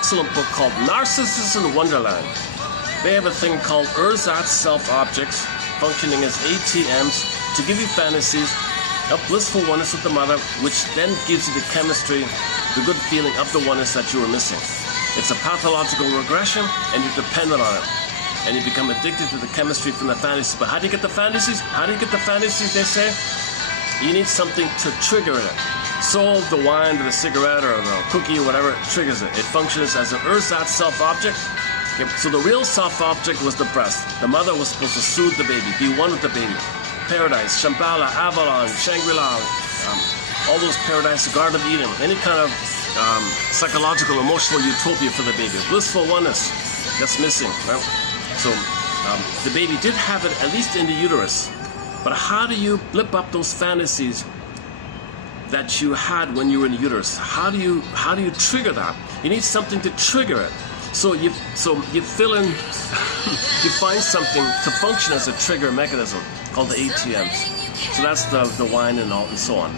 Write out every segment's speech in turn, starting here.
excellent book called Narcissus and Wonderland. They have a thing called ersatz self-objects functioning as ATMs to give you fantasies of blissful oneness with the mother, which then gives you the chemistry, the good feeling of the oneness that you were missing. It's a pathological regression, and you're dependent on it. And you become addicted to the chemistry from the fantasies. But how do you get the fantasies? How do you get the fantasies, they say? You need something to trigger it. So the wine or the cigarette or the cookie or whatever triggers it. It functions as an ersatz self-object. Okay, so the real self-object was the breast. The mother was supposed to soothe the baby, be one with the baby. Paradise, Shambhala, Avalon, Shangri-La, all those paradise, the Garden of Eden, any kind of psychological, emotional utopia for the baby. Blissful oneness, that's missing, right? So the baby did have it at least in the uterus. But how do you blip up those fantasies that you had when you were in the uterus? How do you trigger that? You need something to trigger it. So you fill in, you find something to function as a trigger mechanism called the ATMs. So that's the wine and all and so on.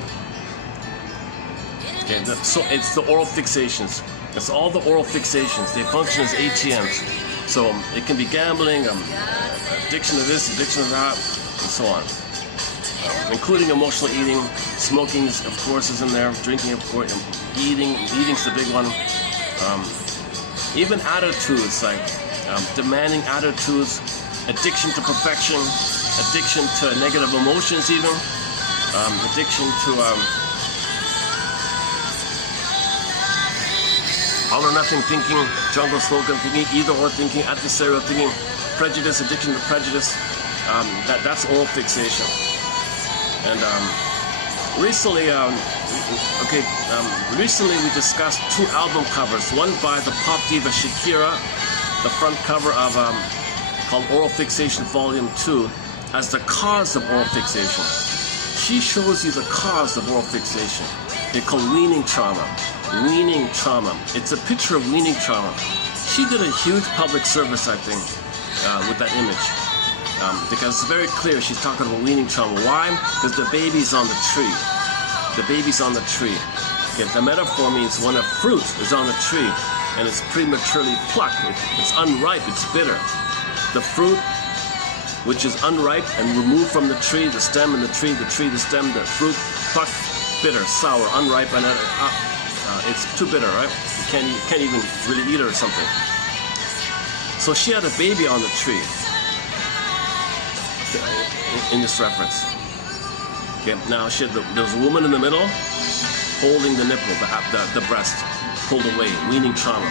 Okay, so it's the oral fixations. It's all the oral fixations. They function as ATMs. So it can be gambling, addiction to this, addiction to that, and so on. Including emotional eating, smoking, of course, is in there. Drinking, of course, eating's the big one. Even attitudes, like demanding attitudes, addiction to perfection, addiction to negative emotions even, addiction to all or nothing thinking, jungle slogan thinking, either or thinking, adversarial thinking, prejudice, addiction to prejudice, that's oral fixation. And recently we discussed two album covers, one by the pop diva Shakira, the front cover of called Oral Fixation Volume 2, as the cause of oral fixation. She shows you the cause of oral fixation. They're called weaning trauma. Weaning trauma. It's a picture of weaning trauma. She did a huge public service, I think, with that image. Because it's very clear she's talking about weaning trauma. Why? Because the baby's on the tree. The baby's on the tree. Okay, the metaphor means when a fruit is on the tree and it's prematurely plucked, it's unripe, it's bitter. The fruit, which is unripe and removed from the tree, the stem and the tree, the stem, the fruit, plucked, bitter, sour, unripe, and it's too bitter, right? You can't even really eat it or something. So she had a baby on the tree in this reference. Okay, now there was a woman in the middle holding the nipple, the breast, pulled away, weaning trauma.